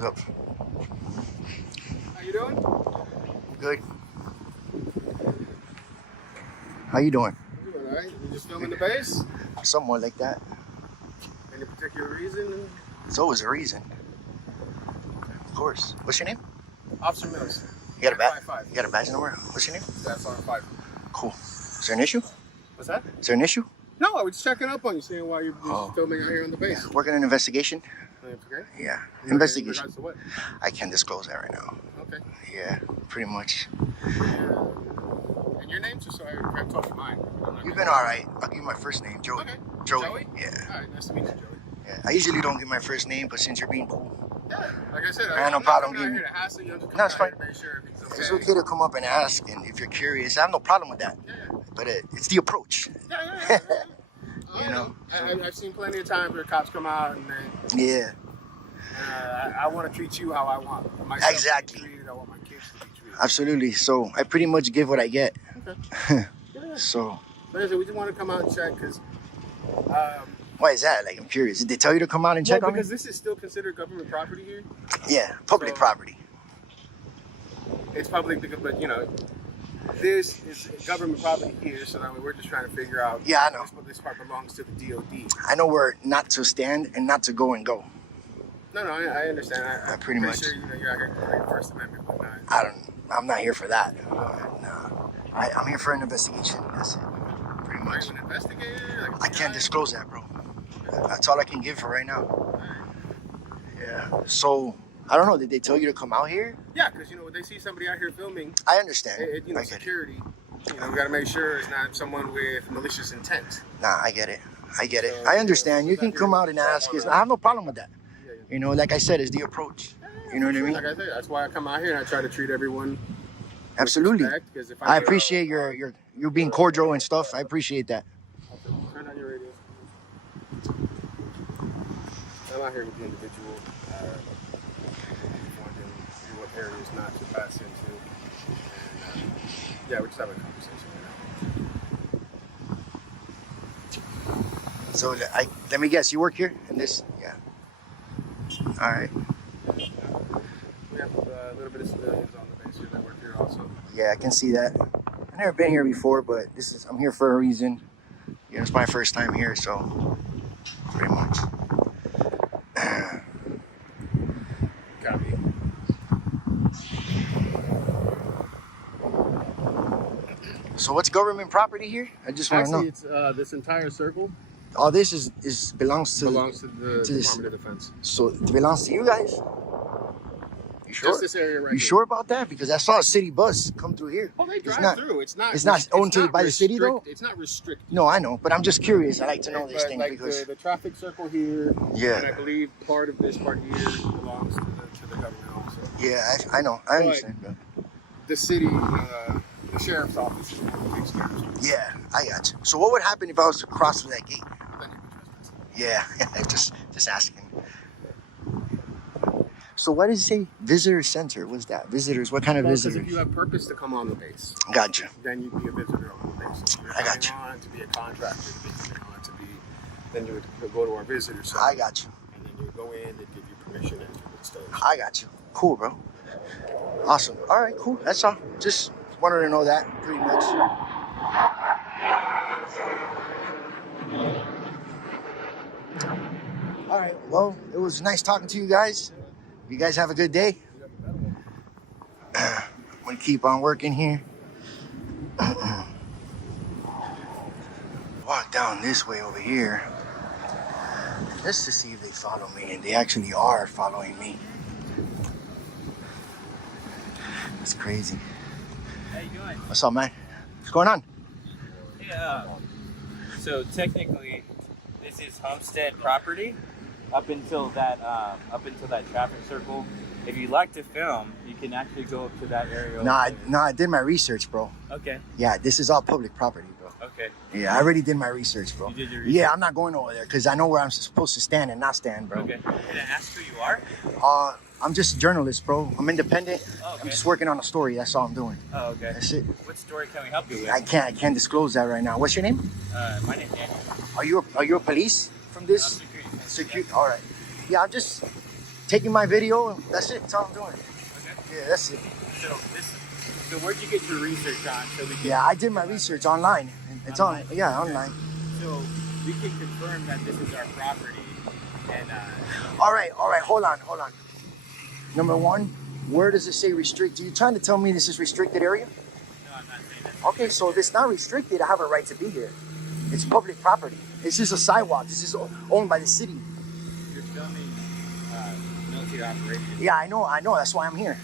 What's up? How you doing? Good. How you doing? I'm doing alright. You just filming the base? Somewhat like that. Any particular reason? It's always a reason. Of course. What's your name? Officer Mills. You got a badge? 5'5". You got a badge number? What's your name? That's on 5. Cool. Is there an issue? What's that? Is there an issue? No, I was just checking up on you, seeing why you're just filming out here on the base. Working an investigation? That's okay. Yeah. In Investigation. regards to what? I can't disclose that right now. Okay. Yeah, pretty much. And your name, just so I told you mine. You've been alright. I'll give you my first name, Joey. Okay. Joey? Yeah. Alright, nice to meet you, Joey. Yeah. I usually don't give my first name, but since you're being cool, Yeah, like I said, I have no I'm problem not coming giving out here to hassle you. I'm just No, coming it's out here fine. to make sure everything's okay. it's okay to come up and ask, and if you're curious, I have no problem with that. Yeah. But it's the approach. Yeah. You know? I've seen plenty of times where cops come out and they, Yeah. I want to treat you how I want myself Exactly. to be treated. I want my kids to be treated. Absolutely. So I pretty much give what I get. Okay. Yeah. So Like I said, we just want to come out and check because. why is that? Like, I'm curious. Did they tell you to come out and check on me? Because this is still considered government property here. Yeah, public So- property. It's public, but you know, this is government property here. So that way we're just trying to figure out. Yeah, I know. This part belongs to the DOD. I know where not to stand and not to go and go. No, I understand. I'm pretty much. Sure, you know, you're out here for your First Amendment, whatnot. I'm not here for that. No. I'm here for an investigation. That's it. Pretty Are much. you an investigator? Like, I can't disclose that, bro. That's all I can give for right now. Alright. Yeah. So, I don't know. Did they tell you to come out here? Yeah, because you know when they see somebody out here filming, I understand. you know, I get it. security. You know, we got to make sure it's not someone with malicious intent. Nah, I get it. I get it. So, I understand. you You know, can it's come not out and ask. I have no problem with that. Yeah. You know, like I said, it's the approach. You know what I mean? Like I said, that's why I come out here and I try to treat everyone. with Absolutely. respect, 'cause if I get- appreciate your being cordial and stuff. I appreciate that. Turn on your radio. I'm out here with the individual. Wondering what areas not to pass into. And, yeah, we're just having a conversation right now. So let me guess, you work here in this? Yeah. All right. We have a little bit of civilians on the base here that work here also. Yeah, I can see that. I've never been here before, but I'm here for a reason. You know, it's my first time here, so pretty much. Copy. So what's government property here? I just want to know. Actually, it's this entire circle All this belongs to belongs to the to this- Department of Defense. So it belongs to you guys. You sure? Just this area right You here. sure about that? Because I saw a city bus come through here. Oh, they It's drive not- through. It's not owned by the city, though? It's not restricted. No, I know, but I'm just curious. I like to know these But, things like because the traffic circle here, Yeah. and I believe part of this part here belongs to the government also. yeah, I know, I understand. But The city, the sheriff's office is the one that takes care of stuff. yeah, I got you. So what would happen if I was to cross through that gate? Then you'd be trespassing. Yeah, just asking. So what does it say? Visitor center. What's that? Visitors. What kind of Well, 'cause visitors? if you have purpose to come on the base, Gotcha. then you'd be a visitor on the base. If you're I got coming on to be a contractor, to be coming on to be, then you would go to our visitor center. I got you. And then you would go in, they'd give you permission and stuff. I got you. Cool, bro. Awesome. All right, cool. That's all. Just wanted to know that, pretty much. All right. Well, it was nice talking to you guys. You guys have a good day. I'm gonna keep on working here. Walk down this way over here, just to see if they follow me, and they actually are following me. That's crazy. How you doing? What's up, man? What's going on? Yeah. So technically, this is homestead property up until that traffic circle. If you like to film, you can actually go up to that area. Nah, I did my research, bro. Okay. Yeah, this is all public property, bro. Okay. Yeah, I already did my research, bro. You did your research? Yeah, I'm not going over there because I know where I'm supposed to stand and not stand, bro. Okay. Can I ask who you are? I'm just a journalist, bro. I'm independent. Oh, okay. I'm just working on a story. That's all I'm doing. Oh, okay. That's it. What story can we help you with? I can't disclose that right now. What's your name? My name's Daniel. Are you a police from this? Security. Security. All right. Yeah, taking my video. That's it. That's all I'm doing. Okay. Yeah, that's it. So where'd you get your research on? So we can, Yeah, I did my research online. It's Online? on. Yeah, online. So we can confirm that this is our property. And All right. Hold on. Number one, where does it say restricted? You trying to tell me this is restricted area? no, I'm not saying that. Okay, so if it's not restricted, I have a right to be here. It's public property. This is a sidewalk. This is owned by the city. You're filming military operations. Yeah, I know. That's why I'm here.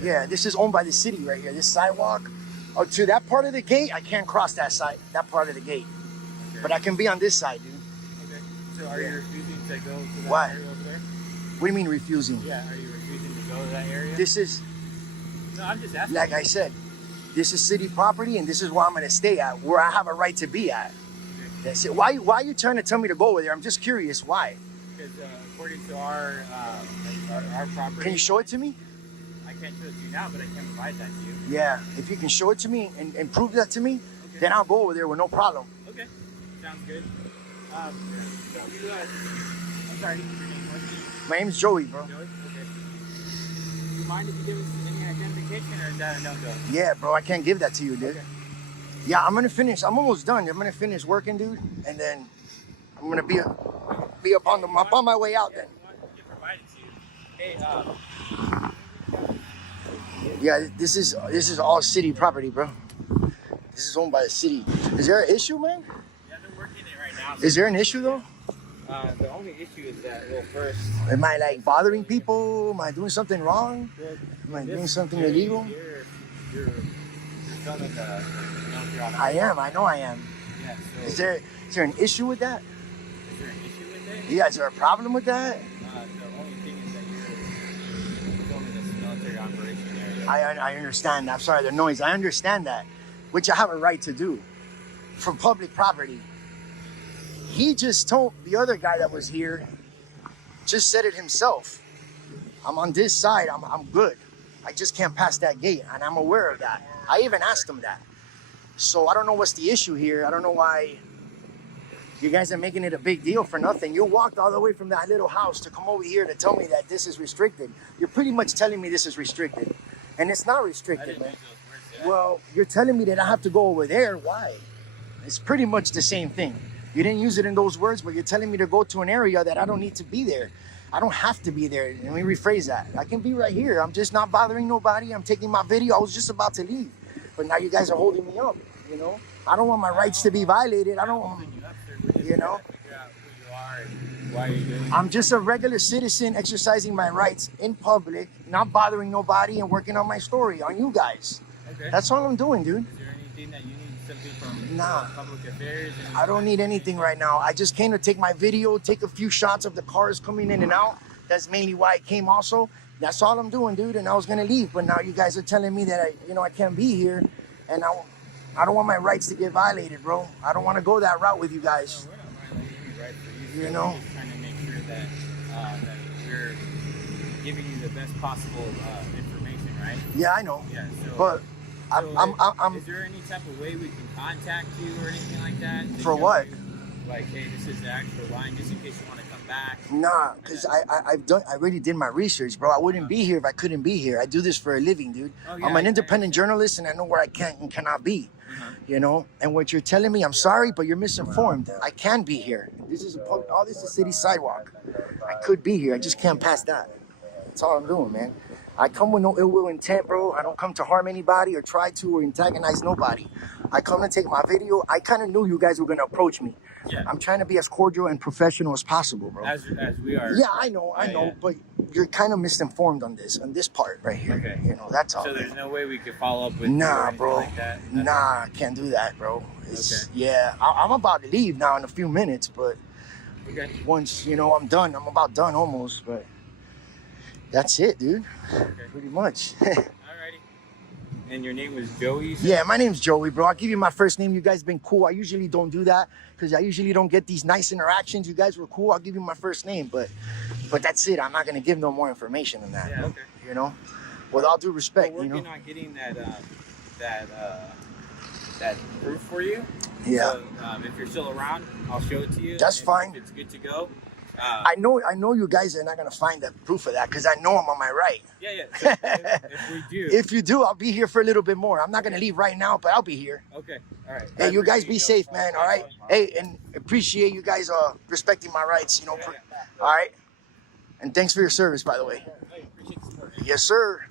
Yeah, this is owned by the city right here. This sidewalk, to that part of the gate, I can't cross that part of the gate. Okay. But I can be on this side, dude. Okay. So are you refusing to go to that Why? area over there? What do you mean refusing? Yeah, are you refusing to go to that area? This is, No, I'm just asking. like I said, this is city property, and this is where I'm gonna stay at, where I have a right to be at. That's it. Why are you trying to tell me to go over there? I'm just curious. Why? Because according to our property. Can you show it to me? I can't show it to you now, but I can provide that to you. Yeah. If you can show it to me and prove that to me, Okay. then I'll go over there with no problem. Okay. Sounds good. So you, I'm sorry, your name was My name's Joey, bro. Joey? Okay. Do you mind if you give us any identification, or is that a no-go? Yeah, bro. I can't give that to you, dude. Okay. Yeah, I'm gonna finish. I'm almost done. I'm gonna finish working, dude, and then I'm gonna be up on my way out. Then. We can provide it to you. Hey, Yeah, this is all city property, bro. This is owned by the city. Is there an issue, man? yeah, they're working it right now. Is there an issue though? The only issue is that, well, first, Am I like bothering people? Am I doing something wrong? Am I doing something illegal? You're filming the military operation. I am. I know I am. Yeah, so Is there an issue with that? is there an issue with it? Yeah, is there a problem with that? The only thing is that you're filming this military operation area. I understand. I'm sorry, the noise. I understand that, which I have a right to do for public property. He just told the other guy that was here, just said it himself. I'm on this side. I'm good. I just can't pass that gate, and I'm aware of that. I even asked him that. So I don't know what's the issue here. I don't know why you guys are making it a big deal for nothing. You walked all the way from that little house to come over here to tell me that this is restricted. You're pretty much telling me this is restricted, and it's not I restricted, didn't man. use those words, did I? Well, you're telling me that I have to go over there. Why? It's pretty much the same thing. You didn't use it in those words, but you're telling me to go to an area that I don't need to be there. I don't have to be there. Let me rephrase that. I can be right here. I'm just not bothering nobody. I'm taking my video. I was just about to leave, but now you guys are holding me up. You know, I don't want my rights to be violated. I don't. Holding you up, sir. We're just You know? trying to figure out who you are and why you're doing it. I'm just a regular citizen exercising my rights in public, not bothering nobody, and working on my story on you guys. Okay. That's all I'm doing, dude. Is there anything that you need something from Nah. public affairs? I don't need anything right now. I just came to take my video, take a few shots of the cars coming in and out. That's mainly why I came also. That's all I'm doing, dude. And I was gonna leave, but now you guys are telling me that I can't be here, and I don't want my rights to get violated, bro. I don't want to go that route with you guys. No, we're not violating any right for you. You sir. know? We're just trying to make sure that we're giving you the best possible information, right? Yeah, I know. Yeah. So, But I'm is there any type of way we can contact you or anything like that? to For show what? you, like, hey, this is the actual line, just in case you want to come back. nah, cause I already did my research, bro. I wouldn't be here if I couldn't be here. I do this for a living, dude. Oh, yeah, I'm an I independent journalist, and I know where I can and cannot be. You know, and what you're telling me, I'm sorry, but you're misinformed. I can be here. This is all this is city sidewalk. I could be here. I just can't pass that. That's all I'm doing, man. I come with no ill will intent, bro. I don't come to harm anybody or try to or antagonize nobody. I come to take my video. I kind of knew you guys were gonna approach me. Yeah. I'm trying to be as cordial and professional as possible, bro. As we are. Yeah, I know, Yeah. but you're kind of misinformed on this part right here. Okay. You know, that's all. So there's no way we could follow up with you or Nah, anything bro. like that? Nothing? Nah, I can't do that, bro. It's, Okay. Yeah, I'm about to leave now in a few minutes, but Okay. once, I'm done. I'm about done almost, but that's it, dude. Okay. Pretty much. Alrighty. And your name was Joey? sir? Yeah, my name's Joey, bro. I'll give you my first name. You guys been cool. I usually don't do that because I usually don't get these nice interactions. You guys were cool. I'll give you my first name, but that's it. I'm not gonna give no more information than that. Yeah, okay. You know, with all due respect, We're you know. working on getting that proof for you. Yeah. So, if you're still around, I'll show it to you. That's And fine. If it's good to go, I know you guys are not gonna find the proof of that because I know I'm on my right. Yeah. So if we do. If you do, I'll be here for a little bit more. I'm not gonna leave right now, but I'll be here. Okay. All right. Hey, you guys be safe, man. All right. Hey, and appreciate you guys respecting my rights. You know. All right. And thanks for your service, by the way. Hey, appreciate the support. Yes, sir.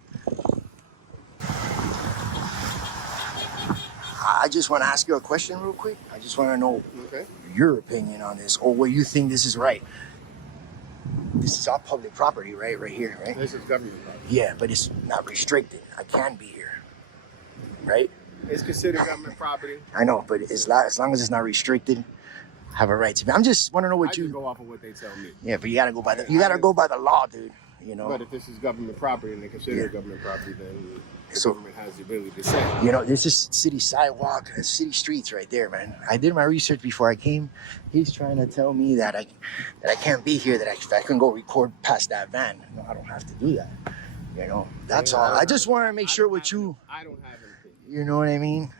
I just want to ask you a question real quick. I just want to know your opinion on this, or what you think this is right. This is all public property, right? Right here, right? This is government property. Yeah, but it's not restricted. I can be here, right? It's considered government property. I know, but as long as it's not restricted, I have a right to be. I'm just want to know what I you just go off of what they tell me. Yeah, but you gotta go by the law, dude. You know. But if this is government property and they consider it government property, then the So- government has the ability to say. You know, this is city sidewalk, city streets right there, man. I did my research before I came. He's trying to tell me that I can't be here, that I can go record past that van. No, I don't have to do that. You know, that's all. I just want to make sure with you. I don't have an opinion. You know what I mean?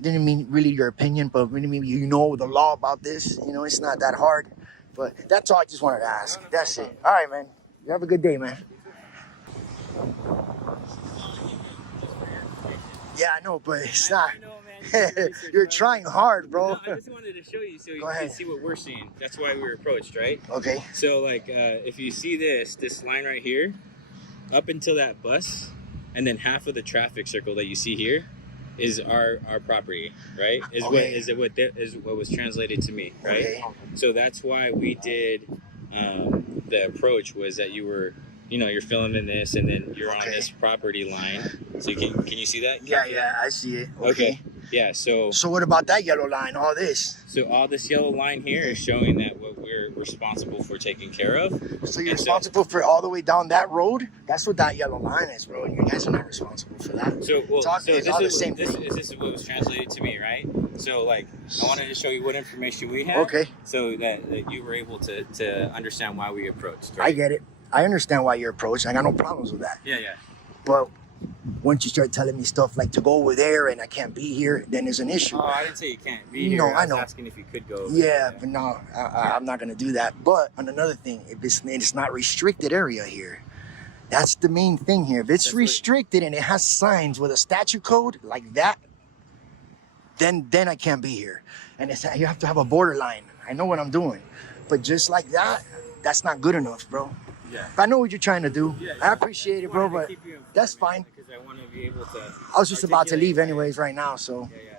Didn't mean really your opinion, but really mean you know the law about this. You know, it's not that hard. But that's all I just wanted to ask. That's it. All right, man. You have a good day, man. Yeah, I know, but it's not. I know, man. You're trying hard, bro. No, I just wanted to show you so you ahead. can see what we're seeing. That's why we were approached, right? Okay. So, like, if you see this line right here, up until that bus, and then half of the traffic circle that you see here is our property, right? Is what was translated to me, right? Okay. So that's why we did the approach was that you were, you're filming this, and then you're on this property line. So can you see that? Yeah, I see it. Okay. Yeah. So what about that yellow line? All this. So all this yellow line here is showing that what we're responsible for taking care of. So you're responsible for all the way down that road? That's what that yellow line is, bro. You guys are not responsible for that. So it's all the same thing. This is what was translated to me, right? So like, I wanted to show you what information we have. Okay. So that you were able to understand why we approached. Right? I get it. I understand why you're approached. I got no problems with that. Yeah. But once you start telling me stuff like to go over there and I can't be here, then there's an issue. Oh, I didn't say you can't be here. No, I know. was asking if you could go over Yeah, there. but no, I'm not going to do that. But on another thing, if it's not restricted area here, that's the main thing here. If it's restricted and it has signs with a statute code like that, then I can't be here. And you have to have a borderline. I know what I'm doing. But just like that, that's not good enough, bro. Yeah. I know what you're trying to do. Yeah, I appreciate it, bro, but that's fine. Because I want to be able to. I was just about to leave articulate anyways right now, so Yeah.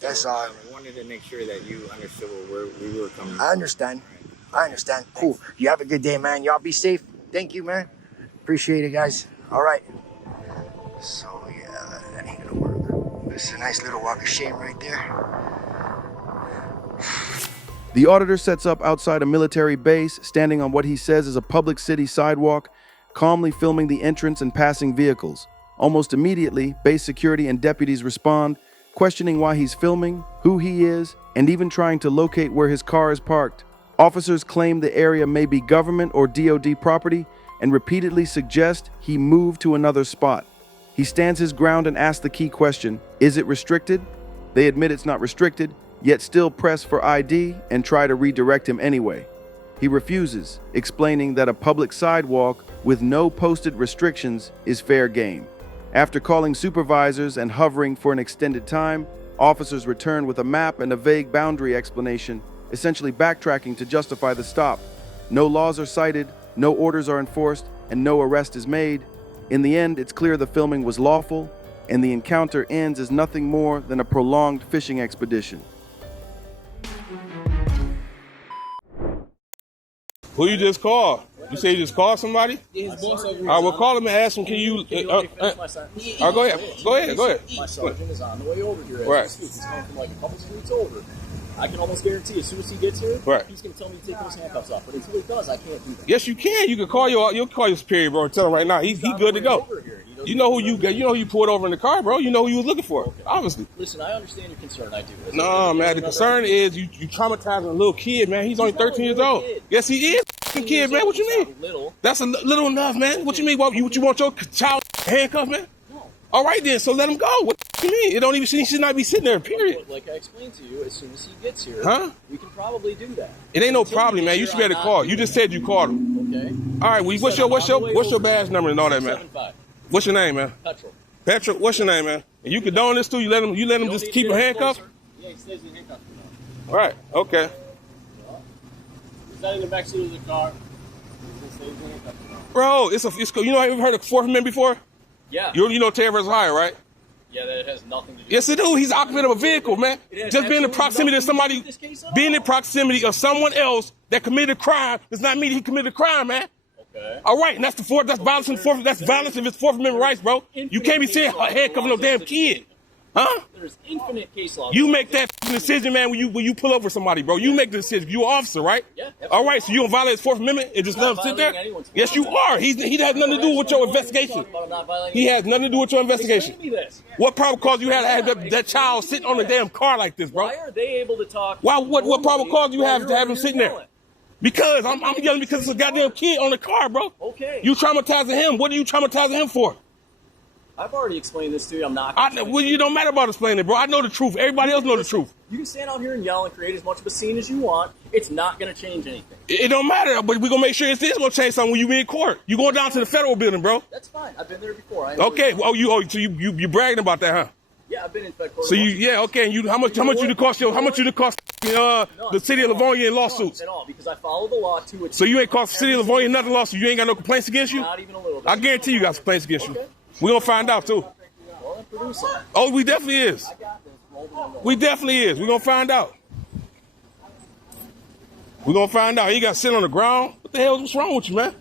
that's all. I wanted to make sure that you understood where we were coming from. I understand. Cool. You have a good day, man. Y'all be safe. Thank you, man. Appreciate it, guys. All right. So, yeah, that ain't gonna work. It's a nice little walk of shame right there. The auditor sets up outside a military base, standing on what he says is a public city sidewalk, calmly filming the entrance and passing vehicles. Almost immediately, base security and deputies respond, questioning why he's filming, who he is, and even trying to locate where his car is parked. Officers claim the area may be government or DOD property and repeatedly suggest he move to another spot. He stands his ground and asks the key question, is it restricted? They admit it's not restricted, yet still press for ID and try to redirect him anyway. He refuses, explaining that a public sidewalk with no posted restrictions is fair game. After calling supervisors and hovering for an extended time, officers return with a map and a vague boundary explanation, essentially backtracking to justify the stop. No laws are cited, no orders are enforced, and no arrest is made. In the end, it's clear the filming was lawful, and the encounter ends as nothing more than a prolonged fishing expedition. Who you just called? You say you just called somebody? Yeah, his boss over here. All right, well, call him and ask him, can you... Let me finish my son. all right, go ahead. My sergeant is on the way over here. Right. He's coming from like a couple streets over. I can almost guarantee as soon as he gets here, Right. he's going to tell me to take those handcuffs off. But until he does, I can't do that. Yes, you can. You can call you'll call your superior, bro, and tell him right now. He on good the to way go. over here. He You know who you pulled over in the car, bro. You know who you was looking for, obviously. Listen, I understand your concern. I do. No, man, the concern is you traumatizing a little kid, man. He's only 13 years old. Yes, he is a kid, man. What you mean? Little. That's a little enough, man. What you mean? What you want your child handcuffed, man? No. All right, then, so let him go. What you mean? It don't even. He should not be sitting there. Period. Like I explained to you, as soon as he gets here, Huh? we can probably do that. It ain't no problem, man. You should be able to call. You just said you called him. Okay. All right. Well, what's your badge number and all that, man? 675. What's your name, man? Petrol. Patrick. What's your name, man? And you condone this too? You let him just keep him handcuffed? Yeah, he stays in handcuffs. All right. Okay. He's not in the backseat of the car. He stays in handcuffs. Bro, it's you know, have you heard of Fourth Amendment before? Yeah. You know Terror versus Higher, right? Yeah, that has nothing to do. Yes, it do. He's occupant of a vehicle, man. Just being in the proximity of somebody, being in proximity of someone else that committed a crime does not mean he committed a crime, man. Okay. All right, and that's violence in fourth. That's violence of his Fourth Amendment rights, bro. You can't be saying handcuffing no damn kid, huh? There's infinite case law. You make that decision, man. When you pull over somebody, bro, you make the decision. You an officer, right? Yeah. All right, so you don't violate his Fourth Amendment and just let him sit there? Yes, you are. He has nothing to do with your investigation. He has nothing to do with your investigation. Explain to me this. What probable cause you had to have that child sitting on the damn car like this, bro? Why are they able to talk? Why? What probable cause you have while to have him you're sitting there? yelling? Because I'm yelling because it's a goddamn kid on the car, bro. Okay. You traumatizing him. What are you traumatizing him for? I've already explained this to you. I'm not. Well, you don't matter about explaining it, bro. I know the truth. Everybody else know the truth. You can stand out here and yell and create as much of a scene as you want. It's not going to change anything. It don't matter, but we're going to make sure it is going to change something when you be in court. You going down to the federal building, bro. That's fine. I've been there before. Okay. So you bragging about that, huh? Yeah, I've been in fed court. So okay. And you how much you to cost the city of Livonia in lawsuits? At all, because I follow the law to it. So you ain't cost the city of Livonia nothing lawsuit. You ain't got no complaints against you? Not even a little bit. I guarantee you got some complaints against you. We're going to find out, too. Well, then produce them. Oh, we definitely is. I got this. Roll them in the We definitely is. We're going to find out. We're going to find out. He got to sit on the ground. What the hell is wrong with you, man?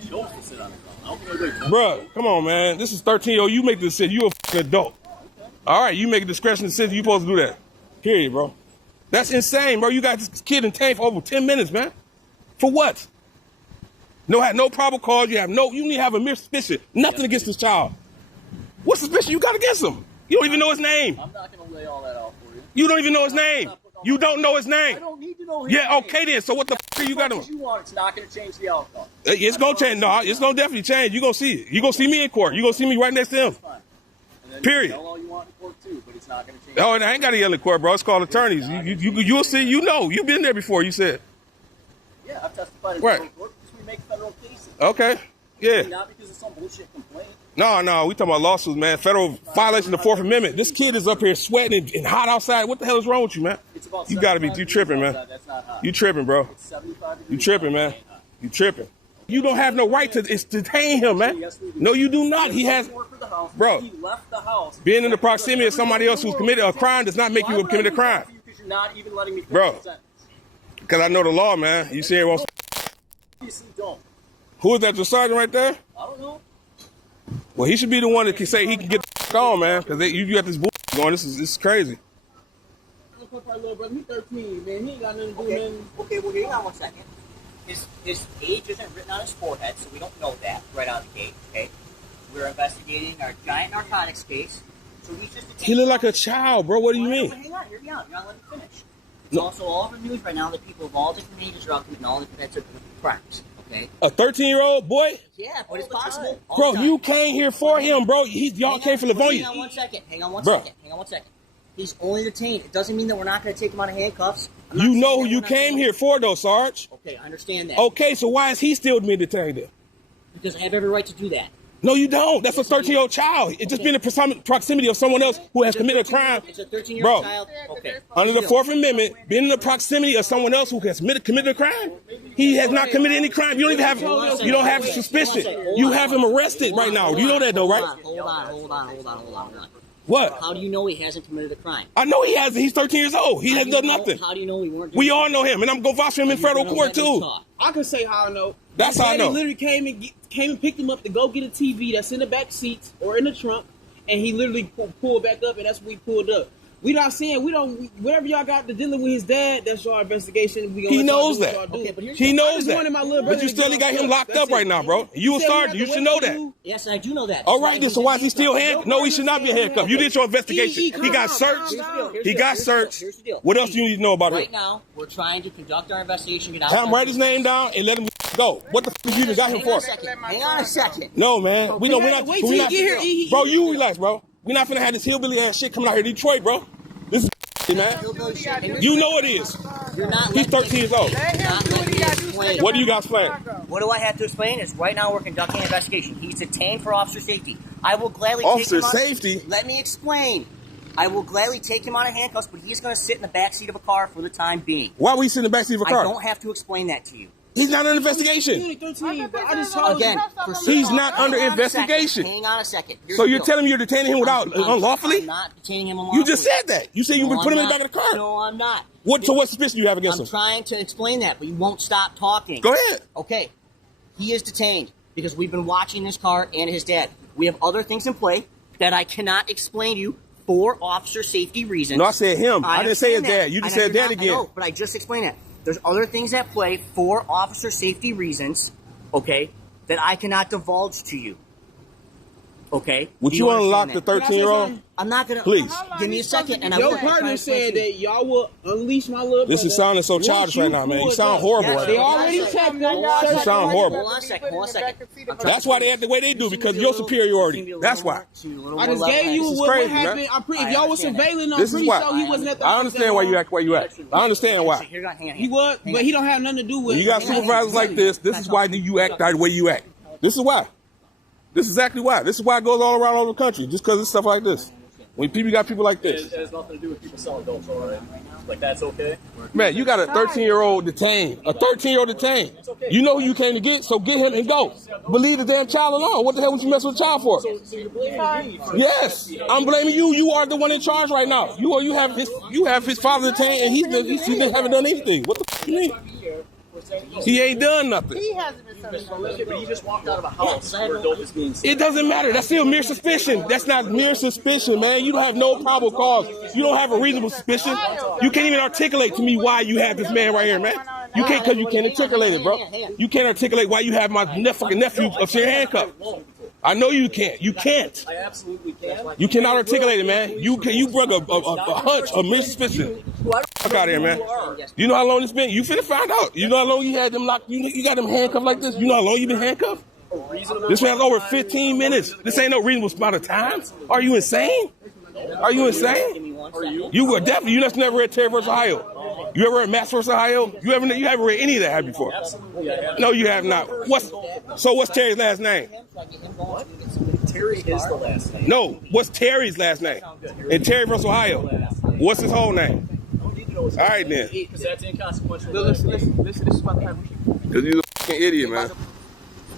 He chose to sit on the ground. I don't think anybody- Bruh, come on, man. This is 13-year-old. You make the decision. You a fucking adult. All right, you make a discretion decision. You supposed to do that. Period, bro. That's insane, bro. You got this kid in tank for over 10 minutes, man. For what? No probable cause. You need to have a mere suspicion. Nothing against this child. What suspicion you got against him? You don't even know his name. I'm not going to lay all that out for you. You don't even know his name. You don't know his name. I don't need to know his name. Yeah, okay then. So what the fuck you got him? As you want, it's not going to change the outcome. It's gonna change. No, it's gonna definitely change. You gonna see it. You gonna see me in court. You gonna see me right next to him. Fine. And then Period. You yell all you want in court too, but it's not going to change. Oh, and I ain't got to yell in court, bro. It's called attorneys. You'll see. You know. You've been there before. You said. Yeah, I've testified in Right. federal court because we make federal cases. Okay. Yeah. Not because of some bullshit complaint. No. We talking about lawsuits, man. Federal violation of the Fourth Amendment. This kid is up here sweating and hot outside. What the hell is wrong with you, man? It's about You gotta be. You 75 tripping, degrees man. outside. That's not hot. You tripping, bro. It's 75 degrees You tripping, man. outside. It ain't hot. You tripping. You don't have no right to detain him, man. Yes, we do. No, you do not. He has. Work for the house. Bro, He left the house. being in the proximity of somebody else who's committed a crime does not make you commit a crime. Because you're not even letting me finish Bro. the sentence. Because I know the law, man. You see everyone. Obviously don't. Who is that, your sergeant right there? I don't know. Well, he should be the one that can say he can get the on, man. Because you got this bull going. This is crazy. Little brother, he's 13, man. He ain't got nothing to do, Okay, man. okay, well, hang on one second. His age isn't written on his forehead, so we don't know that right out of the gate, okay? We're investigating our giant narcotics case, so he's just a... He look like a child, bro. What do you Well, mean? hang on, hear me out. You're not letting me finish. It's No. also all over the news right now that people of all different ages are out committing all different types of crimes, okay? A 13-year-old boy? Yeah, but it's possible. All Bro, the time. you came here for him, bro. Y'all came for Livonia. Hang on one second. Hang on one Bro. second. Hang on one second. He's only detained. It doesn't mean that we're not going to take him out of handcuffs. I'm not You saying know who that you we're not came gonna- here for, though, Sarge. Okay, I understand that. Okay, so why is he still being detained then? Because I have every right to do that. No, you don't. That's a 13-year-old child. It just been in proximity of someone else who has committed a crime. It's a 13-year-old Bro. child. Okay. Under the Fourth Amendment, being in the proximity of someone else who has committed a crime, he has not committed any crime. You don't even have suspicion. You have him arrested right now. You know that though, right? Hold on. What? How do you know he hasn't committed a crime? I know he hasn't. He's 13 years old. He has done nothing. How do you know we weren't? We all know him, and I'm gonna vouch for him in federal court too. I can say how I know. That's His how I daddy know. literally came and picked him up to go get a TV that's in the back seats or in the trunk, and he literally pulled back up, and that's when we pulled up. We not saying whatever y'all got to dealing with his dad. That's your investigation. We gonna He let y'all knows do what that. y'all do. Okay, but here's He the- knows I just wanted my little that. brother But you to still get got him locked that's up right it. now, bro. You a said we sergeant. have You to should wait know for that. you. Yes, I do know that. All right, then. So why is he still handcuffed? No, he should not be handcuffed. You did your investigation. He He got searched. Here's He the got deal. searched. Here's the deal. What else do you need to know about him? Right now, we're trying to conduct our investigation. Get out. Have him write his name down and let him go. What the f*** you even got him Hang on for? a second. Hang on a second. No, man. We're not. Wait till he get here. Bro, you relax, bro. We're not finna have this hillbilly ass shit coming out here in Detroit, bro. This is man. You know it is. You're not. He's 13 years old. What do you guys explain? What do I have to explain? Is right now we're conducting an investigation. He's detained for officer safety. I will gladly Officer take him safety? Let me explain. I will gladly take him out of handcuffs, but he's going to sit in the back seat of a car for the time being. Why would he sit in the backseat of a car? I don't have to explain that to you. He's not under investigation. Again, He's not under investigation. Hang on a second. So you're telling me you're detaining him without unlawfully? I'm not detaining him unlawfully. You just said that. You said you would put him in the back of the car. No, I'm not. So what suspicion do you have against him? I'm trying to explain that, but you won't stop talking. Go ahead. Okay. He is detained because we've been watching this car and his dad. We have other things in play that I cannot explain to you for officer safety reasons. No, I said him. I didn't say his understand that. dad. You just I know said you're dad not- again. I know, but I just explained that. There's other things at play for officer safety reasons, okay, that I cannot divulge to you. Okay? Would Do you understand unlock the that? 13-year-old? I'm not gonna. Please. Give me a second, and I Your will. partner said that y'all will unleash my little This is brother sounding so once childish you right now, man. You pull it sound up. horrible Yes, right They now. already checked You that. sound horrible. Hold on a second. Hold on a second. That's why they act the way they do, because of your superiority. That's why. I just gave you This is what crazy, happened. man. I'm pretty, if y'all was surveilling, I'm This is pretty why. sure he wasn't at the I understand why you act where you act. I understand why. He was, but he don't have nothing to do with When you got supervisors like this, this is why you act the way you act. This is why. This is exactly why. This is why it goes all around the country, just because of stuff like this. When people got people like this. It has nothing to do with people selling dope, all right? Like, that's okay? Man, you got a 13-year-old detained. A 13-year-old detained. You know who you came to get, so get him and go. But leave the damn child alone. What the hell would you mess with a child for? So you're blaming me for Yes, I'm blaming you. You are the one in charge right now. You have his father detained, and he haven't done anything. What the fuck you mean? He ain't done nothing. He hasn't been selling. But he just walked out of a house where dope is being sold. It doesn't matter. That's still mere suspicion. That's not mere suspicion, man. You don't have no probable cause. You don't have a reasonable suspicion. You can't even articulate to me why you have this man right here, man. You can't, because you can't articulate it, bro. You can't articulate why you have my fucking nephew up your handcuff. I know you can't. You can't. I absolutely can't. You cannot articulate it, man. You brought a hunch, a mere suspicion. Fuck out of here, man. You know how long it's been? You finna find out. You know how long you had them locked? You got them handcuffed like this? You know how long you been handcuffed? This man's over 15 minutes. This ain't no reasonable amount of time. Are you insane? Are you insane? You were definitely. You just never read Terry vs. Ohio. You ever read Mass vs. Ohio? You haven't read any of that before? No, you have not. What's Terry's last name? Terry is the last name. No, what's Terry's last name? In Terry vs. Ohio. What's his whole name? All right then. Because that's inconsequential. Listen, this is about to happen. Because you're a fucking idiot, man.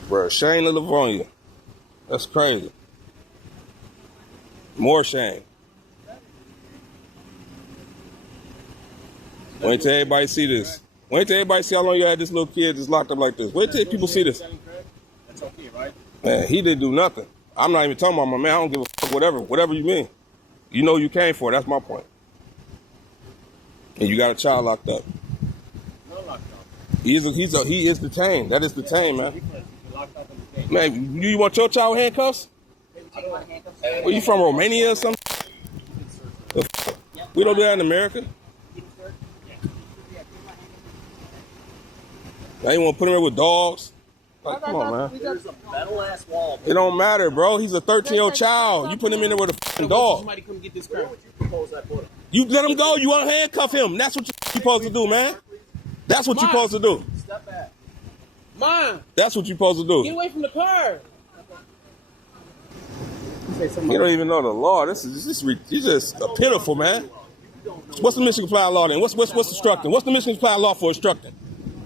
Bro, shame to live on you. That's crazy. More shame. Wait till everybody see this. Wait till everybody see how long you had this little kid just locked up like this. Wait till people see this. That's okay, right? Man, he didn't do nothing. I'm not even talking about my man. I don't give a fuck, whatever you mean. You know you came for it. That's my point. And you got a child locked up. No locked up. He is detained. That is detained, man. Man, you want your child with handcuffs? Where you from, Romania or something? We don't do that in America. Now you want to put him there with dogs? Like, come on, man. There's a metal ass wall. It don't matter, bro. He's a 13-year-old child. You put him in there with a fucking dog. Somebody come get this Where car. would you propose I put him? You let him go. You want to handcuff him. That's what you're supposed to do, man. That's what you're supposed to do. Step back. Mom, That's what you're supposed to get do. away from the car. You don't even know the law. You're just a pitiful, man. What's the Michigan Supply Law then? What's obstructing? What's the Michigan Supply Law for obstructing?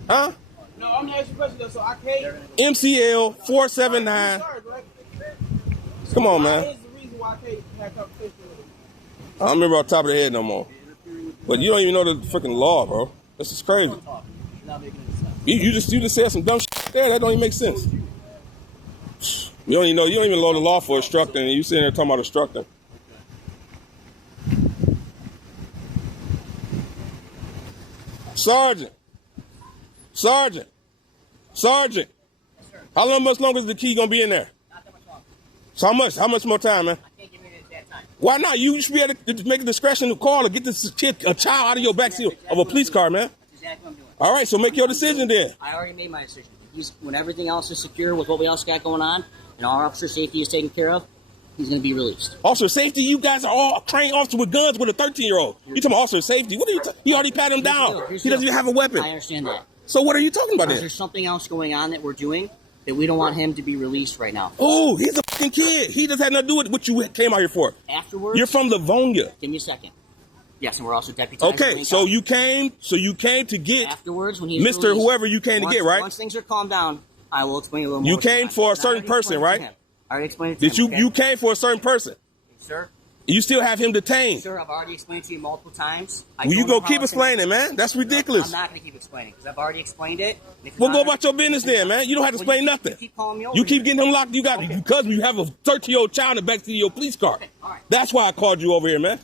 Huh? No, I'm gonna ask you a question though, so I can't. MCL 479. Come on, man. Here's the reason why I can't have conversation with him. I don't remember off the top of the head no more. But you don't even know the freaking law, bro. This is crazy. You just said some dumb shit there. That don't even make sense. You don't even know the law for obstructing, and you sitting there talking about obstructing. Sergeant. How much longer is the key gonna be in there? Not that much longer. So how much more time, man? I can't give you that time. Why not? You should be able to make a discretion to call to get this kid, a child out of your backseat of a police car, man. That's exactly what I'm doing. All right, so make your decision then. I already made my decision. When everything else is secure with what we else got going on, and our officer safety is taken care of, he's going to be released. Officer safety, you guys are all trained officers with guns with a 13-year-old. You talking about officer safety? What are you he already pat him down. He doesn't even have a weapon. I understand that. So what are you talking about then? There's something else going on that we're doing that we don't want him to be released right now. Oh, he's a fucking kid. He just had nothing to do with what you came out here for. Afterwards, you're from Livonia. Give me a second. Yes, and we're also deputized. Okay, so you came to get afterwards when he's Mr. released, Whoever you came to get, right? Once things are calmed down, I will explain a little more. You came for a certain person, right? I already explained it to him. You came for a certain person. Sir? You still have him detained. Sir, I've already explained to you multiple times. Well, you go keep explaining, man. That's ridiculous. I'm not going to keep explaining because I've already explained it. Well, go about your business then, man. You don't have to explain nothing. You keep getting him locked. You got because you have a 13-year-old child in the backseat of your police car. That's why I called you over here, man.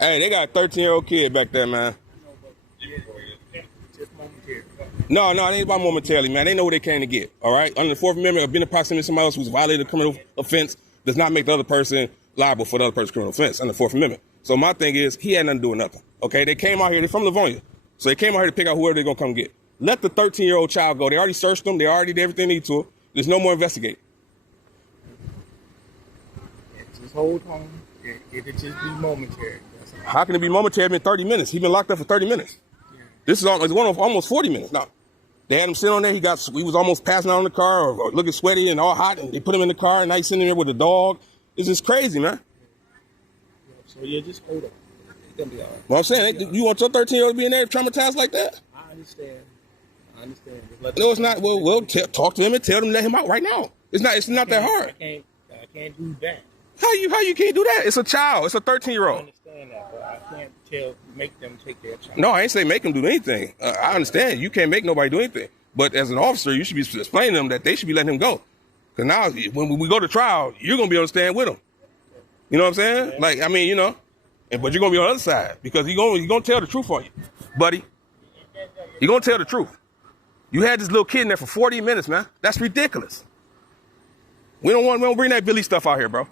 Hey, they got a 13-year-old kid back there, man. No, it ain't about momentarily, man. They know what they came to get, all right? Under the Fourth Amendment, being in proximity to somebody else who's violated a criminal offense does not make the other person liable for the other person's criminal offense under the Fourth Amendment. So my thing is, he had nothing to do with nothing, okay? They came out here. They're from Livonia. So they came out here to pick out whoever they're going to come get. Let the 13-year-old child go. They already searched them. They already did everything they need to. There's no more investigating. Just hold on. It'll just be momentary. How can it be momentary? It's been 30 minutes. He's been locked up for 30 minutes. This is almost 40 minutes now. They had him sit on there. He was almost passing out in the car or looking sweaty and all hot. And they put him in the car and now he's sitting there with a dog. It's just crazy, man. So yeah, just hold on. It's gonna be all right. Well, I'm saying, you want your 13-year-old to be in there traumatized like that? I understand. No, it's not. Well, talk to him and tell them to let him out right now. It's not that hard. I can't do that. How you can't do that? It's a child. It's a 13-year-old. I understand that, but I can't make them take their child. No, I ain't say make them do anything. I understand. You can't make nobody do anything. But as an officer, you should be explaining to them that they should be letting him go. Because now, when we go to trial, you're going to be able to stand with him. You know what I'm saying? Yeah. Like, I mean, you know. But you're going to be on the other side. Because he's going to tell the truth on you, buddy. He's going to tell the truth. You had this little kid in there for 40 minutes, man. That's ridiculous. We don't bring that Billy stuff out here, bro.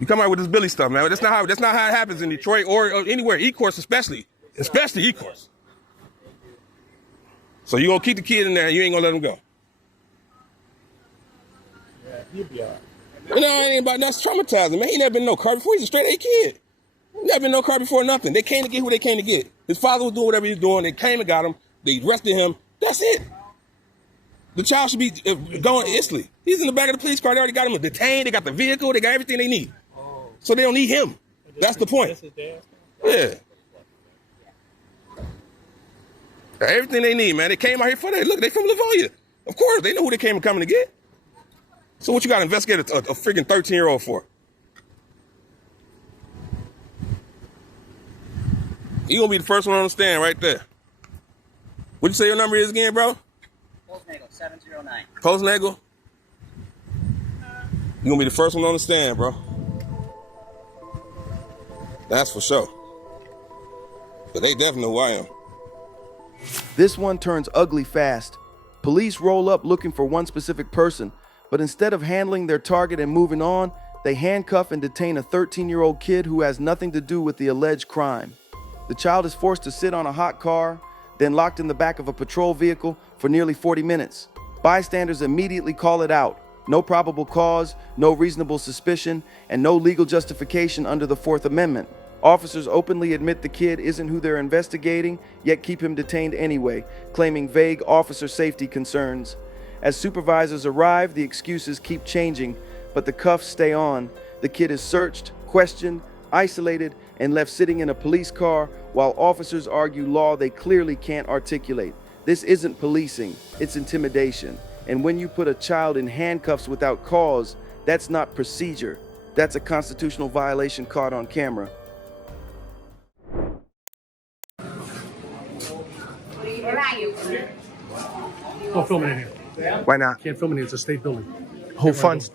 You come out with this Billy stuff, man. That's not how it happens in Detroit or anywhere. E-course especially E-course. So you gonna keep the kid in there and you ain't gonna let him go. Yeah, he'll be all No, right. it ain't about that's traumatizing, man. He never been in no car before. He's a straight A kid. He never been in no car before, nothing. They came to get who they came to get. His father was doing whatever he was doing. They came and got him. They arrested him. That's it. The child should be going instantly. He's in the back of the police car. They already got him detained. They got the vehicle. They got everything they need. So they don't need him. That's the point. Yeah. Everything they need, man. They came out here for that. Look, they from Livonia. Of course, they know who they came coming to get. So what you got to investigate a freaking 13-year-old for? You gonna be the first one on the stand right there. What'd you say your number is again, bro? Postnagle 709. Postnagle? You gonna be the first one on the stand, bro. That's for sure. But they definitely know who I am. This one turns ugly fast. Police roll up looking for one specific person, but instead of handling their target and moving on, they handcuff and detain a 13-year-old kid who has nothing to do with the alleged crime. The child is forced to sit on a hot car, then locked in the back of a patrol vehicle for nearly 40 minutes. Bystanders immediately call it out. No probable cause, no reasonable suspicion, and no legal justification under the Fourth Amendment. Officers openly admit the kid isn't who they're investigating, yet keep him detained anyway, claiming vague officer safety concerns. As supervisors arrive, the excuses keep changing, but the cuffs stay on. The kid is searched, questioned, isolated, and left sitting in a police car while officers argue law they clearly can't articulate. This isn't policing, it's intimidation. And when you put a child in handcuffs without cause, that's not procedure. That's a constitutional violation caught on camera. Don't film it in here. Why not? Can't film it in here. It's a state building. Who funds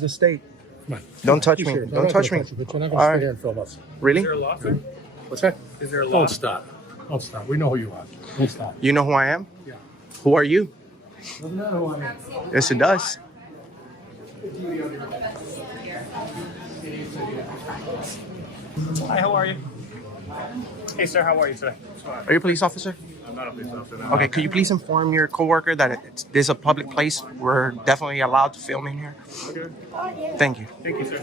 the state? Come on. Don't touch me. Don't touch me. We're not going to All stay right. here and film us. Really? Good. What's that? Is there a law? Don't stop. Don't stop. We know who you are. Don't stop. You know who I am? Yeah. Who are you? Doesn't matter who I am. Yes, it does. Hi, how are you? Hey, sir, how are you today? Are you a police officer? not a police officer. Okay, could you please inform your coworker that this is a public place? We're definitely allowed to film in here. Okay. Thank you. Thank you, sir.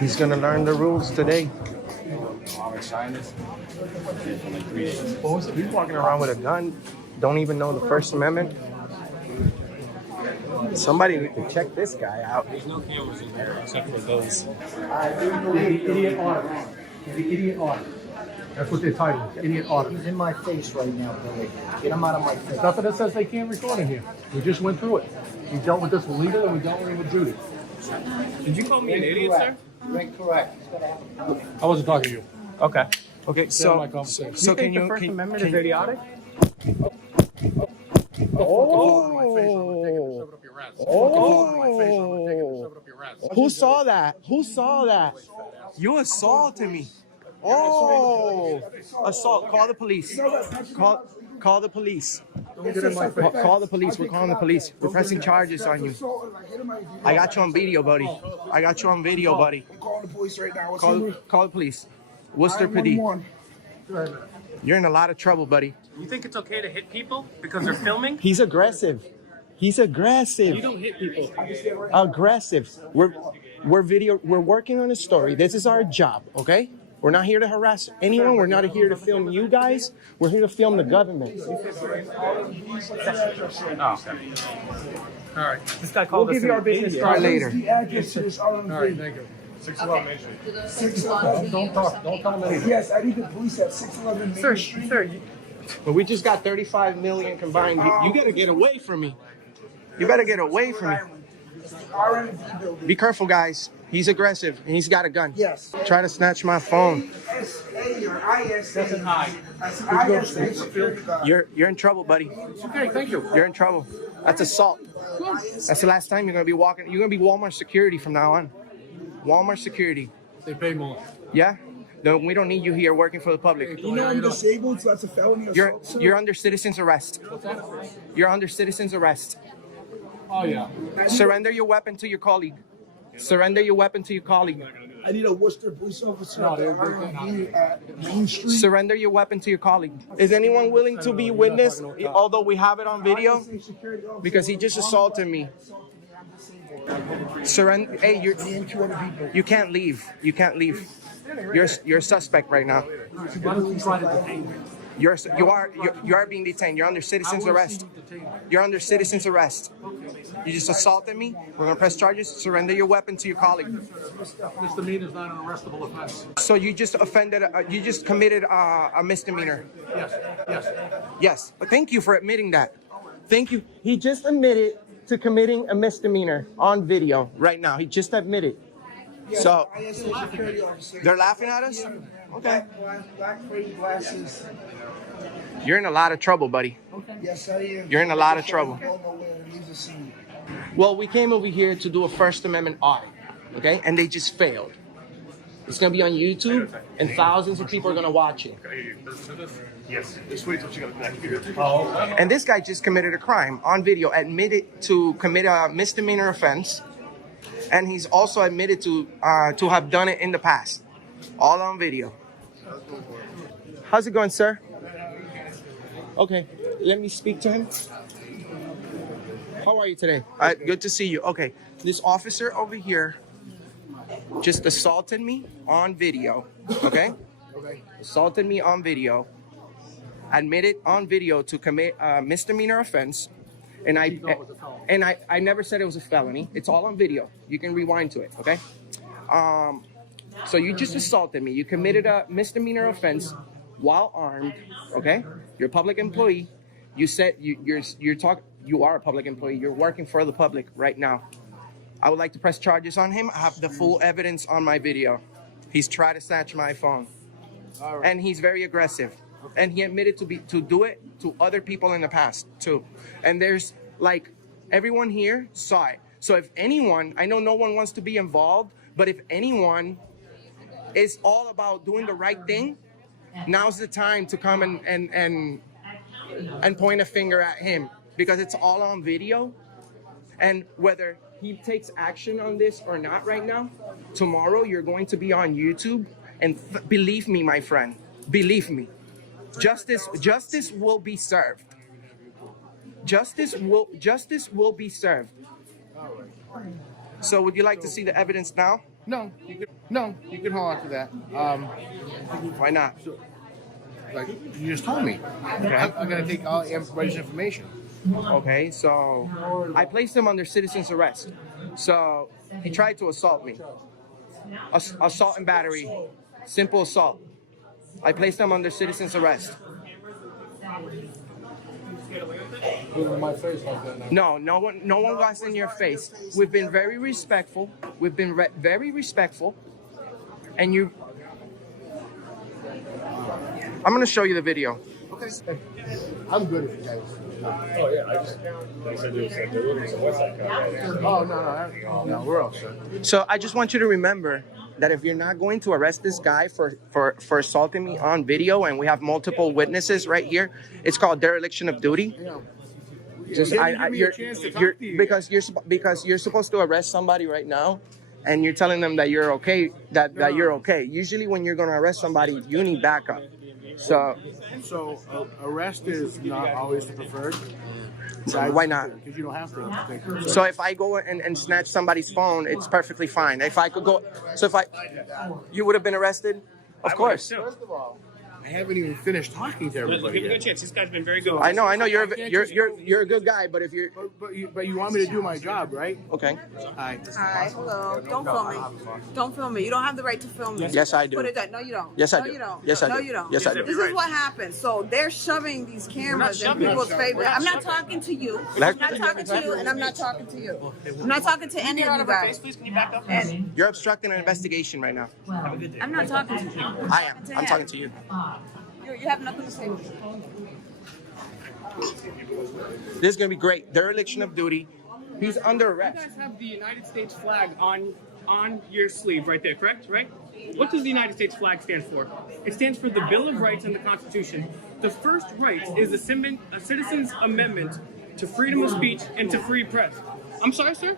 He's gonna learn the rules today. He's walking around with a gun. Don't even know the First Amendment. Somebody need to check this guy out. There's no cameras in here except for those. The idiot audit. The idiot audit. That's what they're titled. Idiot audit. He's in my face right now, Billy. Get him out of my face. There's nothing that says they can't record in here. We just went through it. We dealt with this with Lita and we dealt with it with Judy. Did you call me an idiot, sir? You're incorrect. I wasn't talking to you. Okay. Okay. Stay out of my So, conversation. so can you? First Can, Amendment can, is idiotic? Who saw that? Who saw that? You assaulted me. Oh, assault. Call the police. Call the police. Call the police. We're calling the police. We're pressing charges on you. I got you on video, buddy. I got you on video, buddy. I'm calling the police right now. Call the police. Worcester PD. You're in a lot of trouble, buddy. You think it's okay to hit people because they're filming? He's aggressive. He's aggressive. You don't hit people. Aggressive. We're working on a story. This is our job, okay? We're not here to harass anyone. We're not here to film you guys. We're here to film the government. Oh, okay. All right. This guy called us. We'll give you our business Try card later. The address to this All right, thank you. 611 Main Street. 611. Don't talk. Don't tell them anything. Yes, I need the police at 611 Main Street. Sir, but we just got 35 million combined. You gotta get away from me. You better get away from me. R&D building. Be careful, guys. He's aggressive and he's got a gun. Yes. Try to snatch my phone. SA or ISA. That's an ISA security guard. You're in trouble, buddy. Okay, thank you. You're in trouble. That's assault. That's the last time you're gonna be walking. You're gonna be Walmart security from now on. Walmart security. They pay more. Yeah? No, we don't need you here working for the public. You know I'm disabled, so that's a felony assault, sir? You're under citizen's arrest. You're under citizen's arrest. Oh, yeah. Surrender your weapon to your colleague. Surrender your weapon to your colleague. I need a Worcester police officer No, at the R&D at Main Street. Surrender your weapon to your colleague. Is anyone willing to be witness, although we have it on video? ISA security officer. Because he just assaulted me. Surrender. Hey, Me and two other people. you can't leave. You can't leave. You're a suspect right now. Why don't you try to detain me? You are being detained. You're under citizen's arrest. You're under citizen's arrest. You just assaulted me. We're gonna press charges. Surrender your weapon to your colleague. Misdemeanor is not an arrestable offense. So you just offended. You just committed a misdemeanor. Yes, yes. Yes. But thank you for admitting that. Thank you. He just admitted to committing a misdemeanor on video right now. He just admitted. Yes, So ISA security officer. they're laughing at us. Okay. Black frame glasses. You're in a lot of trouble, buddy. Yes, I am. You're in a lot of trouble. Go nowhere. Leave the scene. Well, we came over here to do a First Amendment audit, okay? And they just failed. It's gonna be on YouTube, and thousands of people are gonna watch it. Yes. Just wait till she got it back here. And this guy just committed a crime on video, admitted to commit a misdemeanor offense, and he's also admitted to have done it in the past, all on video. How's it going, sir? Okay, let me speak to him. How are you today? Good to see you. Okay, this officer over here just assaulted me on video. Okay? Assaulted me on video. Admitted on video to commit a misdemeanor offense. And I never said it was a felony. It's all on video. You can rewind to it, okay? So you just assaulted me. You committed a misdemeanor offense while armed, okay? You're a public employee. You said you are a public employee. You're working for the public right now. I would like to press charges on him. I have the full evidence on my video. He's tried to snatch my phone. And he's very aggressive. And he admitted to do it to other people in the past too. And there's like, everyone here saw it. So if anyone, I know no one wants to be involved, but if anyone is all about doing the right thing, now's the time to come and point a finger at him, because it's all on video. And whether he takes action on this or not right now, tomorrow you're going to be on YouTube, and believe me, my friend, believe me, justice will be served. Justice will be served. So would you like to see the evidence now? No, you can hold on to that. Why not? Like you just told me. Okay. I'm gonna take all everybody's information. Okay, so I placed him under citizen's arrest. So he tried to assault me. Assault and battery. Simple assault. I placed him under citizen's arrest. My face No one was in your face. We've been very respectful. We've been very respectful. And you... I'm gonna show you the video. Okay. I'm good with you guys. Oh yeah, I said there was some West Side Cop. Oh no, we're all set. So I just want you to remember that if you're not going to arrest this guy for assaulting me on video, and we have multiple witnesses right here, it's called dereliction of duty. Just because you're supposed to arrest somebody right now, and you're telling them that you're okay, that you're okay. Usually when you're going to arrest somebody, you need backup. So arrest is not always the preferred. Why not? Because you don't have to. So if I go and snatch somebody's phone, it's perfectly fine. If I could go, you would have been arrested? Of course. First of all, I haven't even finished talking to everybody. Give him a chance. This guy's been very good. I know. You're a good guy, but if you're... But you want me to do my job, right? Okay. Alright, hello. Don't film me. Don't film me. You don't have the right to film me. Yes, I do. Put it down. No, you don't. Yes, I no, do. You don't. Yes, I no, do. you don't. Yes, I do. This is what happens. So they're shoving these cameras in people's faces. I'm not talking to you. I'm not talking to you, and I'm not talking to you. I'm not talking to any of you guys. Please, can you back up? And You're obstructing an investigation right now. I'm not talking to you. I am. I'm talking to you. You have nothing to say. This is going to be great. Dereliction of duty. He's under arrest. You guys have the United States flag on your sleeve right there, correct? Right? What does the United States flag stand for? It stands for the Bill of Rights and the Constitution. The first right is a citizen's amendment to freedom of speech and to free press. I'm sorry, sir?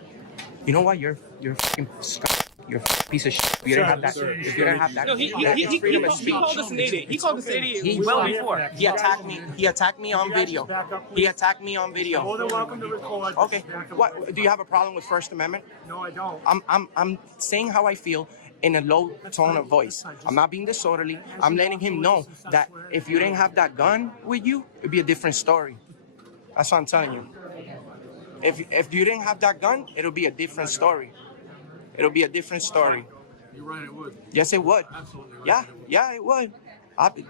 You know what? You're fucking scum. You're a piece of shit. You didn't have that. If you didn't have that, No, he called us an idiot. He called us an idiot well before. He attacked me. He attacked me on video. He attacked me on video. More than welcome to record. Okay. What? Do you have a problem with First Amendment? No, I don't. I'm saying how I feel in a low tone of voice. I'm not being disorderly. I'm letting him know that if you didn't have that gun with you, it'd be a different story. That's what I'm telling you. If you didn't have that gun, it'll be a different story. It'll be a different story. You're right, it would. Yes, it would. Absolutely right. Yeah, it would.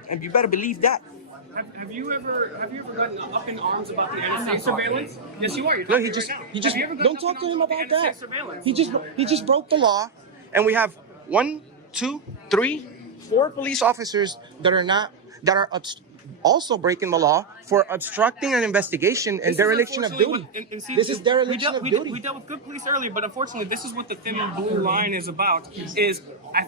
And you better believe that. Have you ever gotten up in arms about the NSA surveillance? Yes, you are. No, he just don't talk to him about that. He just broke the law, and we have 1, 2, 3, 4 police officers that are also breaking the law for obstructing an investigation and dereliction of duty. This is dereliction of duty. We dealt with good police earlier, but unfortunately, this is what the thin blue line is about. Is if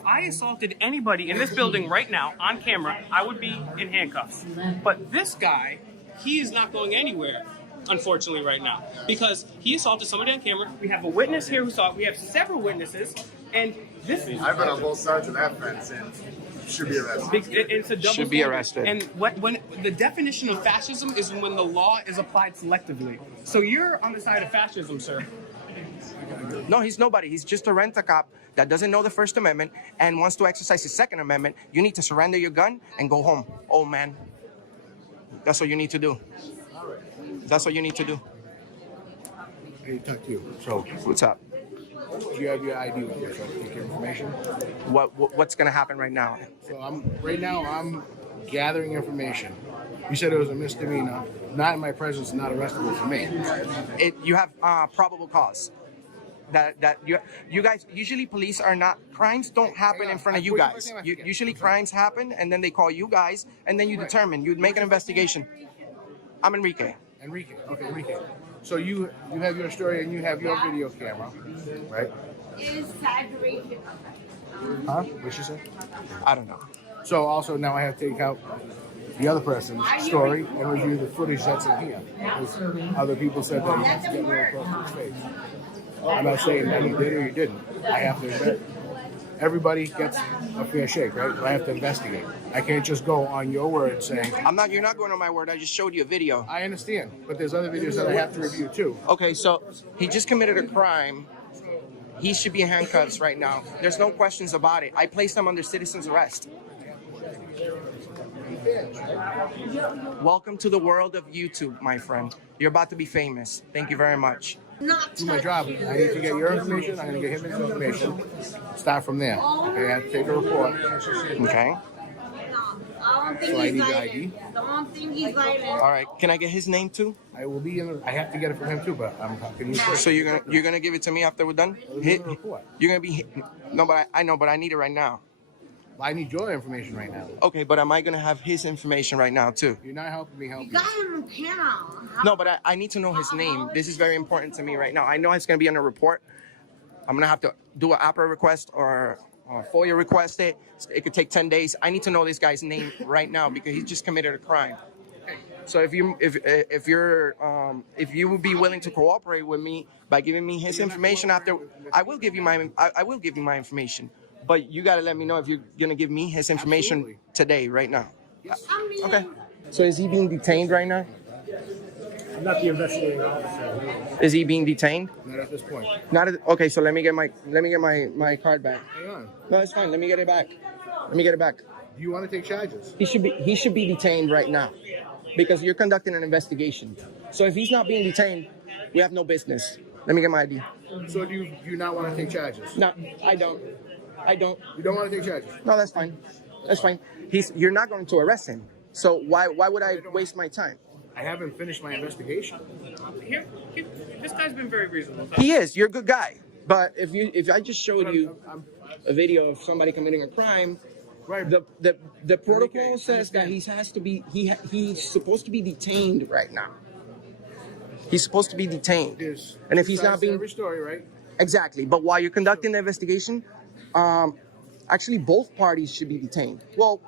I assaulted anybody in this building right now on camera, I would be in handcuffs. But this guy, he is not going anywhere, unfortunately, right now, because he assaulted somebody on camera. We have a witness here who saw it. We have several witnesses, and this. I've been on both sides of that fence, and should be arrested. It's a double should be arrested. And when the definition of fascism is when the law is applied selectively. So you're on the side of fascism, sir. No, he's nobody. He's just a rent-a-cop that doesn't know the First Amendment and wants to exercise his Second Amendment. You need to surrender your gun and go home, old man. That's what you need to do. That's what you need to do. Hey, talk to you. So, what's up? Do you have your ID with you? So I can take your information. What's gonna happen right now? So I'm gathering information. You said it was a misdemeanor, not in my presence, not arrestable for me. You have probable cause. That you guys, usually police are not, crimes don't happen in front of you guys. Usually crimes happen and then they call you guys and then you determine, you make an investigation. I'm Enrique. Okay, Enrique. So you have your story and you have your video camera, right? Huh? What'd she say? I don't know. So also now I have to take out the other person's story and review the footage that's in here. Because other people said that he has to get real close to his face. I'm not saying that you did or you didn't. I have to. Everybody gets a fair shake, right? But I have to investigate. I can't just go on your word saying. You're not going on my word. I just showed you a video. I understand, but there's other videos that I have to review too. Okay, so he just committed a crime. He should be in handcuffs right now. There's no questions about it. I placed him under citizen's arrest. Welcome to the world of YouTube, my friend. You're about to be famous. Thank you very much. Do my job. I need to get your information. I'm going to get him his information. Start from there. Okay, I have to take a report. Okay. So I need the ID. All right. Can I get his name too? I will be in. I have to get it from him too, but I'm talking to you first. So you're gonna give it to me after we're done? You're gonna be. No, but I know, but I need it right now. I need your information right now. Okay, but am I gonna have his information right now too? You're not helping me help you. Got him on panel. No, but I need to know his name. This is very important to me right now. I know it's gonna be on a report. I'm gonna have to do an APRA request or FOIA request it. It could take 10 days. I need to know this guy's name right now because he just committed a crime. So if you would be willing to cooperate with me by giving me his information after, I will give you my information. But you gotta let me know if you're gonna give me his information today, right now. Yes. Okay. So is he being detained right now? I'm not the investigating officer. Is he being detained? Not at this point. Okay. So let me get my card back. Hang on. No, it's fine. Let me get it back. Let me get it back. Do you want to take charges? He should be detained right now because you're conducting an investigation. So if he's not being detained, we have no business. Let me get my ID. So do you not want to take charges? No, I don't. You don't want to take charges? No, that's fine. That's fine. You're not going to arrest him. So why would I waste my time? I haven't finished my investigation. This guy's been very reasonable. He is. You're a good guy. But if I just showed you a video of somebody committing a crime, right? The protocol says that he's supposed to be detained right now. He's supposed to be detained. And if he's not being every story, right? Exactly. But while you're conducting the investigation, actually both parties should be detained. Well,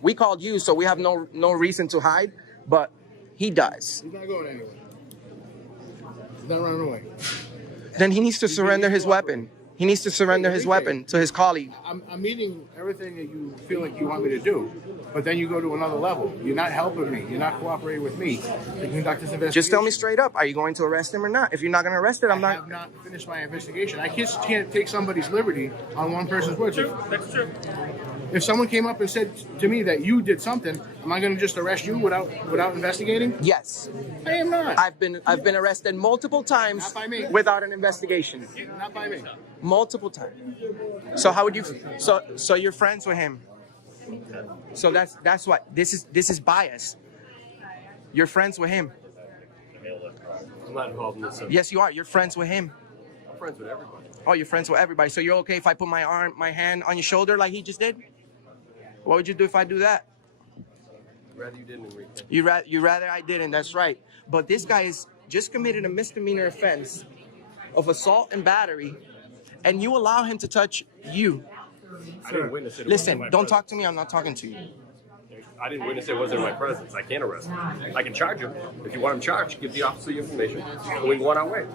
we called you, so we have no reason to hide, but he does. He's not going anywhere. He's not running away. Then he needs to surrender his weapon. He needs to surrender his weapon to his colleague. I'm meeting everything that you feel like you want me to do, but then you go to another level. You're not helping me. You're not cooperating with me to conduct this investigation. Just tell me straight up, are you going to arrest him or not? If you're not going to arrest it, I have not finished my investigation. I just can't take somebody's liberty on one person's word. That's true. If someone came up and said to me that you did something, am I going to just arrest you without investigating? Yes. I am not. I've been arrested multiple times Not by me. without an investigation. Not by me. Multiple times. So how would you? So you're friends with him. So that's what this is bias. You're friends with him. I'm not involved in this. Yes, you are. You're friends with him. I'm friends with everybody. Oh, you're friends with everybody. So you're okay if I put my hand on your shoulder like he just did? What would you do if I do that? Rather you didn't, Enrique. You rather I didn't. That's right. But this guy has just committed a misdemeanor offense of assault and battery, and you allow him to touch you. I didn't witness it. Listen, don't talk to me. I'm not talking to you. I didn't witness it. It wasn't in my presence. I can't arrest him. I can charge him. If you want him charged, give the officer the information, and we can go on our way.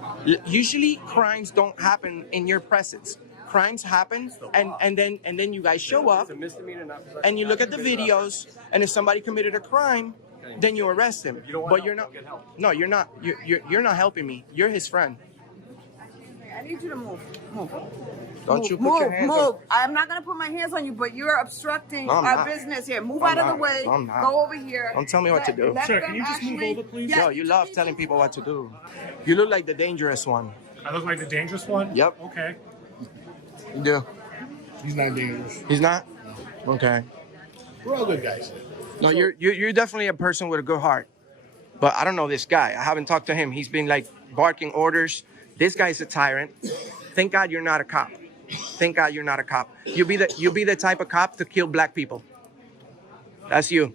Usually, crimes don't happen in your presence. Crimes happen, and then you guys show up, It's a misdemeanor, not possession. and you look at the videos, and if somebody committed a crime, then you arrest him. You don't want But help, you're not. don't get help. No, you're not. You're not helping me. You're his friend. I need you to move. Don't you put your hands move. I'm not gonna put my hands on you, but you're obstructing No, I'm our not. business here. Move I'm out of the not. way. No, I'm not. Go over here. Don't tell me what to do. Sir, can you just move over, please? Yo, you love telling people what to do. You look like the dangerous one. I look like the dangerous one? Yep. Okay. You do. He's not dangerous. He's not? Okay. We're all good guys. No, you're definitely a person with a good heart. But I don't know this guy. I haven't talked to him. He's been like barking orders. This guy's a tyrant. Thank God you're not a cop. Thank God you're not a cop. You'll be the type of cop to kill black people. That's you.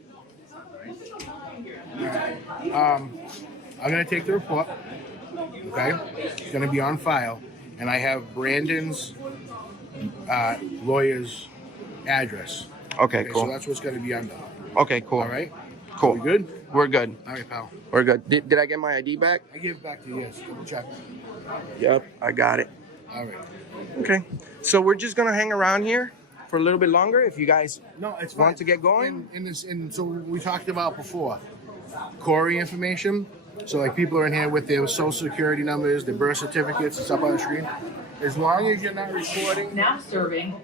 I'm gonna take the report. Okay, it's gonna be on file, and I have Brandon's lawyer's address. Okay, cool. So that's what's gonna be under. Okay, cool. All right. Cool. We good? We're good. All right, pal. We're good. Did I get my ID back? I give it back to you, yes. Double check. Yep, I got it. All right. Okay. So we're just gonna hang around here for a little bit longer if you guys it's want fine. to get going. So we talked about before, Corey information. So like people are in here with their social security numbers, their birth certificates, it's up on the screen. As long as you're not recording. Now serving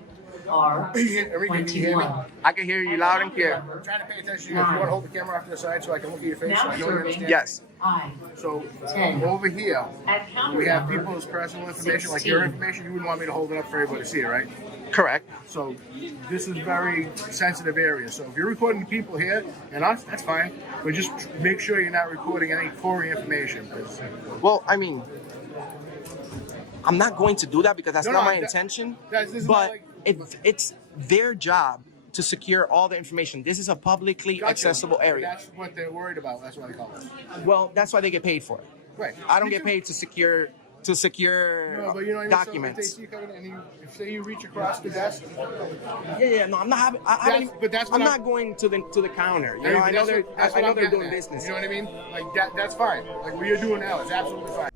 are 21. I can hear you loud and clear. I'm trying to pay attention to you. If you want to hold the camera off to the side so I can look at your face, so I know you understand. Yes. So over here, we have people's personal information, like your information. You wouldn't want me to hold it up for everybody to see it, right? Correct. So this is very sensitive area. So if you're recording the people here and us, that's fine. But just make sure you're not recording any Corey information. Well, I mean, I'm not going to do that because that's not my intention. But it's their job to secure all the information. This is a publicly accessible area. That's what they're worried about. That's why they call us. Well, that's why they get paid for it. Right. I don't get paid to secure No, but you know, documents. So if they see you coming and if say you reach across the desk. Yeah. No, I'm not having. I'm not going to the counter. You know, I know they're doing business. You know what I mean? Like that's fine. Like what you're doing now is absolutely fine.